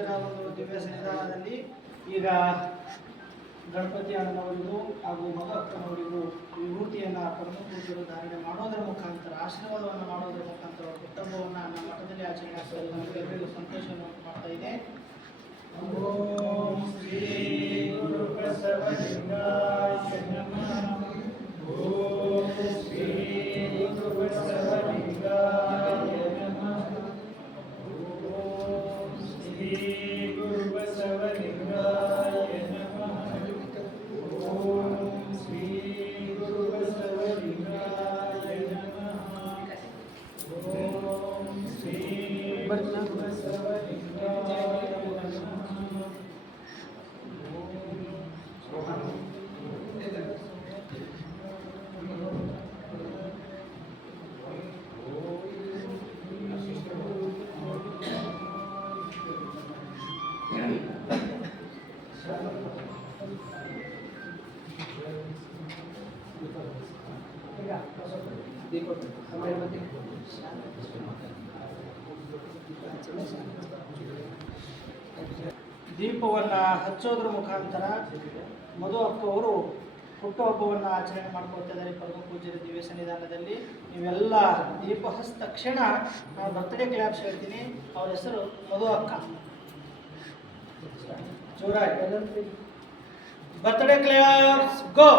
ಒಂದು ದಿವ್ಯ ಸನ್ನಿಧಾನದಲ್ಲಿ ಈಗ ಗಣಪತಿ ಅಣ್ಣನವರಿಗೂ ಹಾಗೂ ಮಗ ಅಕ್ಕನವರಿಗೂ ವಿಭೂತಿಯನ್ನು ಪರಮಪೂಜ್ಯರು ಧಾರಣೆ ಮಾಡೋದರ ಮುಖಾಂತರ ಆಶೀರ್ವಾದವನ್ನು ಮಾಡೋದರ ಮುಖಾಂತರ ಕುಟುಂಬವನ್ನು ನಮ್ಮ ಮಠದಲ್ಲಿ ಆಚರಣೆ ಆಗ್ತಾ ಇದೆ. ನಮಗೆಲ್ಲರಿಗೂ ಸಂತೋಷವನ್ನು ಮಾಡ್ತಾ ಇದೆ. ಓಂ ಶ್ರೀ ಗುರು ಬಸವಲಿಂಗಾಯ ನಮಃ. ಓಂ ಶ್ರೀ ಗುರು ಬಸವಲಿಂಗಾಯ ನಮಃ. ಓಂ ಶ್ರೀ ಗುರು ಬಸವಲಿಂಗಾಯ ನಮಃ. ಓಂ ಶ್ರೀ ಗುರು ಬಸವಲಿಂಗಾಯ ನಮಃ. ಓಂ ಶ್ರೀ ಗುರು ಬಸವಲಿಂಗಾಯ ದೀಪವನ್ನು ಹಚ್ಚೋದ್ರ ಮುಖಾಂತರ ಮಧು ಅಕ್ಕವರು ಹುಟ್ಟುಹಬ್ಬವನ್ನು ಆಚರಣೆ ಮಾಡ್ಕೊಳ್ತಿದ್ದಾರೆ ಪರಮಪೂಜ್ಯರ ದಿವ್ಯ ಸನ್ನಿಧಾನದಲ್ಲಿ. ನೀವೆಲ್ಲ ದೀಪ ಹಚ್ಚ ತಕ್ಷಣ ನಾನು ಬರ್ತ್ಡೇ ಕ್ಲಾಪ್ಸ್ ಹೇಳ್ತೀನಿ. ಅವ್ರ ಹೆಸರು ಮಧು ಅಕ್ಕ. ಜೋರಾಗಿ ಬರ್ತ್ಡೇ ಕ್ಲಾಪ್ಸ್ ಗೋ.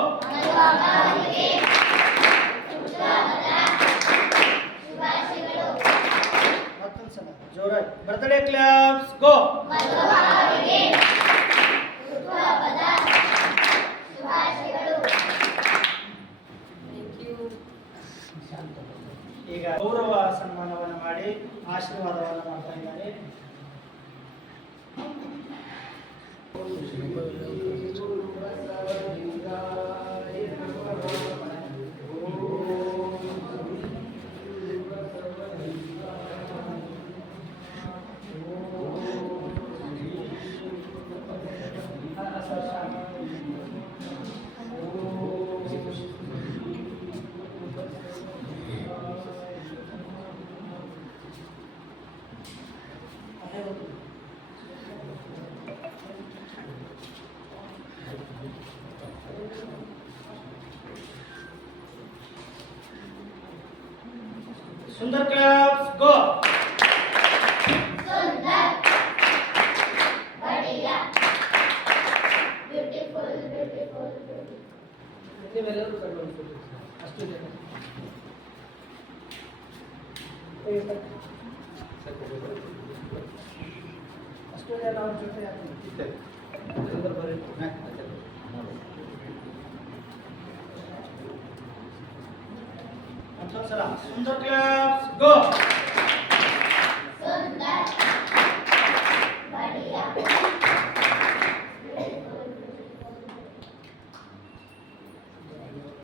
ಮತ್ತೊಂದ್ಸಲ ಜೋರಾಗಿ ಬರ್ತ್ಡೇ ಕ್ಲಾಪ್ಸ್ ಗೋ. ಈಗ ಗೌರವ ಸನ್ಮಾನವನ್ನು ಮಾಡಿ ಆಶೀರ್ವಾದವನ್ನು ಮಾಡ್ತಾ ಇದ್ದಾರೆ. सुंदर क्लब्स गो. सुंदर, बढ़िया, ब्यूटीफुल, ब्यूटीफुल, ನೀವೆಲ್ಲರೂ ಕರ್ಕೊಂಡು ಅಷ್ಟು ಜನ ಅಷ್ಟು ಜನ ಅವ್ರ ಜೊತೆ ಮತ್ತೊಂದ್ಸಲ ಸುಂದರ್ ಕ್ಲಬ್ಸ್ ಗೋ.